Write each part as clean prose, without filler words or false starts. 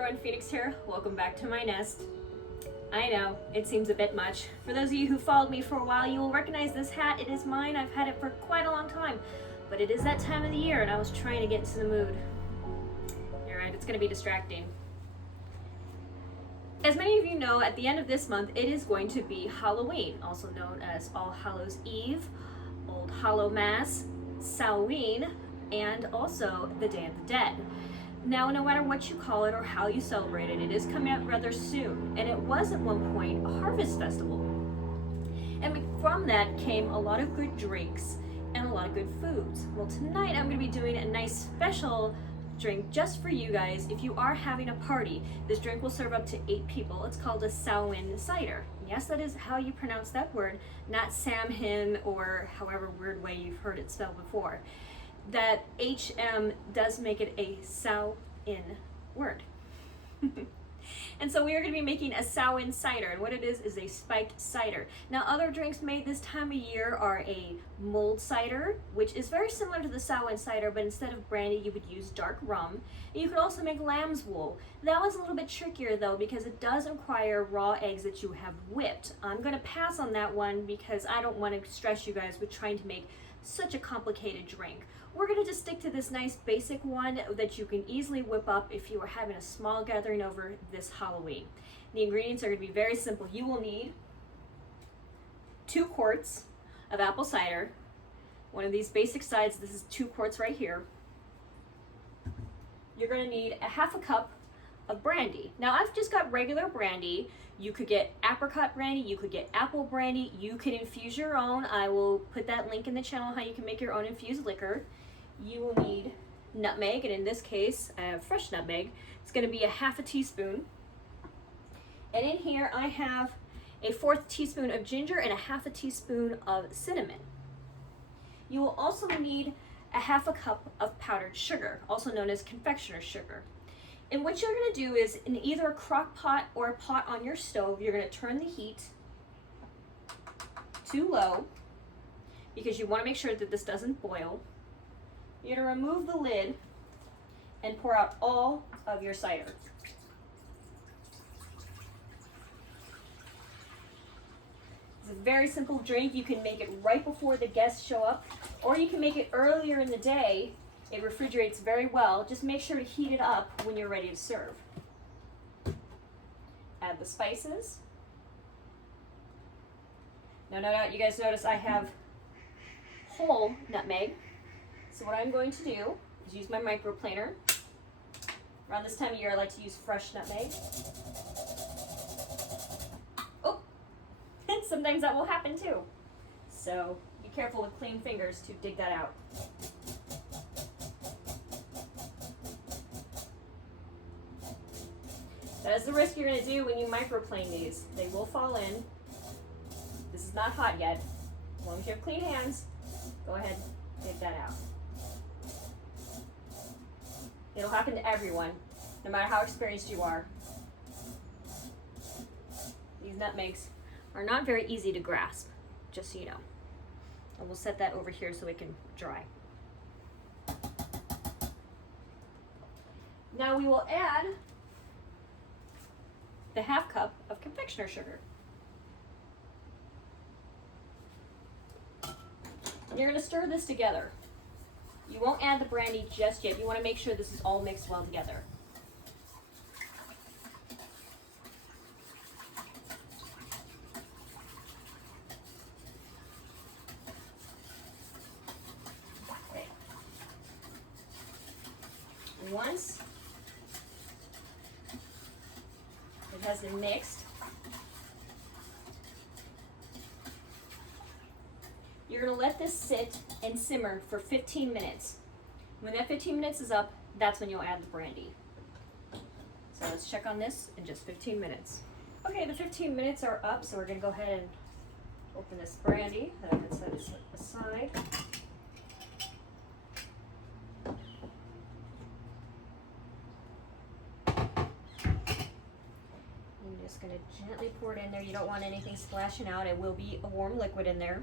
everyone, Phoenix here. Welcome back to my nest. I know, it seems a bit much. For those of you who followed me for a while, you will recognize this hat. It is mine. I've had it for quite a long time. But it is that time of the year and I was trying to get into the mood. You're right, it's going to be distracting. As many of you know, at the end of this month, it is going to be Halloween, also known as All Hallows Eve, Old Hallowmass, Samhain, and also the Day of the Dead. Now, no matter what you call it or how you celebrate it, it is coming up rather soon, and it was at one point a harvest festival. And from that came a lot of good drinks and a lot of good foods. Well, tonight I'm going to be doing a nice special drink just for you guys. If you are having a party, this drink will serve up to 8 people. It's called a Samhain Cider. Yes, that is how you pronounce that word, not Samhain or however weird way you've heard it spelled before. That HM does make it a Samhain word. And so we are going to be making a Samhain cider, and what it is a spiked cider. Now, other drinks made this time of year are a mulled cider, which is very similar to the Samhain cider, but instead of brandy, you would use dark rum. And you could also make lamb's wool. That one's a little bit trickier though, because it does require raw eggs that you have whipped. I'm going to pass on that one because I don't want to stress you guys with trying to make such a complicated drink. We're going to just stick to this nice basic one that you can easily whip up if you are having a small gathering over this Halloween. The ingredients are going to be very simple. You will need 2 quarts of apple cider, one of these basic sides. This is 2 quarts right here. You're going to need a half a cup of brandy. Now, I've just got regular brandy. You could get apricot brandy, you could get apple brandy, you could infuse your own. I will put that link in the channel how you can make your own infused liquor. You will need nutmeg, and in this case, I have fresh nutmeg. It's going to be a half a teaspoon. And in here, I have a 1/4 teaspoon of ginger and a half a teaspoon of cinnamon. You will also need a half a cup of powdered sugar, also known as confectioner sugar. And what you're going to do is, in either a crock pot or a pot on your stove, you're going to turn the heat to low because you want to make sure that this doesn't boil. You're going to remove the lid and pour out all of your cider. It's a very simple drink. You can make it right before the guests show up, or you can make it earlier in the day. It refrigerates very well. Just make sure to heat it up when you're ready to serve. Add the spices. No, you guys notice I have whole nutmeg. So what I'm going to do is use my microplaner. Around this time of year, I like to use fresh nutmeg. Oh, and sometimes that will happen too. So be careful with clean fingers to dig that out. That is the risk you're going to do when you microplane these. They will fall in. This is not hot yet. As long as you have clean hands, go ahead and take that out. It'll happen to everyone, no matter how experienced you are. These nutmegs are not very easy to grasp, just so you know. And we'll set that over here so it can dry. Now we will add the half cup of confectioner sugar. And you're going to stir this together. You won't add the brandy just yet. You want to make sure this is all mixed well together. Okay. Once it has been mixed, you're going to let this sit and simmer for 15 minutes. When that 15 minutes is up, that's when you'll add the brandy. So let's check on this in just 15 minutes. Okay, the 15 minutes are up, so we're going to go ahead and open this brandy that I'm going to set aside. I'm just going to gently pour it in there. You don't want anything splashing out. It will be a warm liquid in there.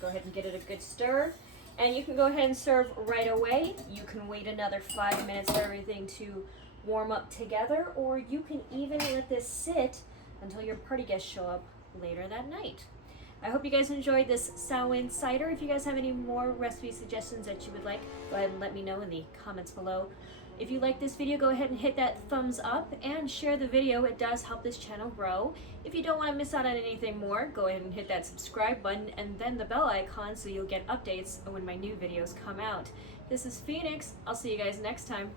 Go ahead and get it a good stir. And you can go ahead and serve right away. You can wait another 5 minutes for everything to warm up together, or you can even let this sit until your party guests show up later that night. I hope you guys enjoyed this Samhain cider. If you guys have any more recipe suggestions that you would like, go ahead and let me know in the comments below. If you like this video, go ahead and hit that thumbs up and share the video. It does help this channel grow. If you don't want to miss out on anything more, go ahead and hit that subscribe button and then the bell icon so you'll get updates when my new videos come out. This is Phoenix. I'll see you guys next time.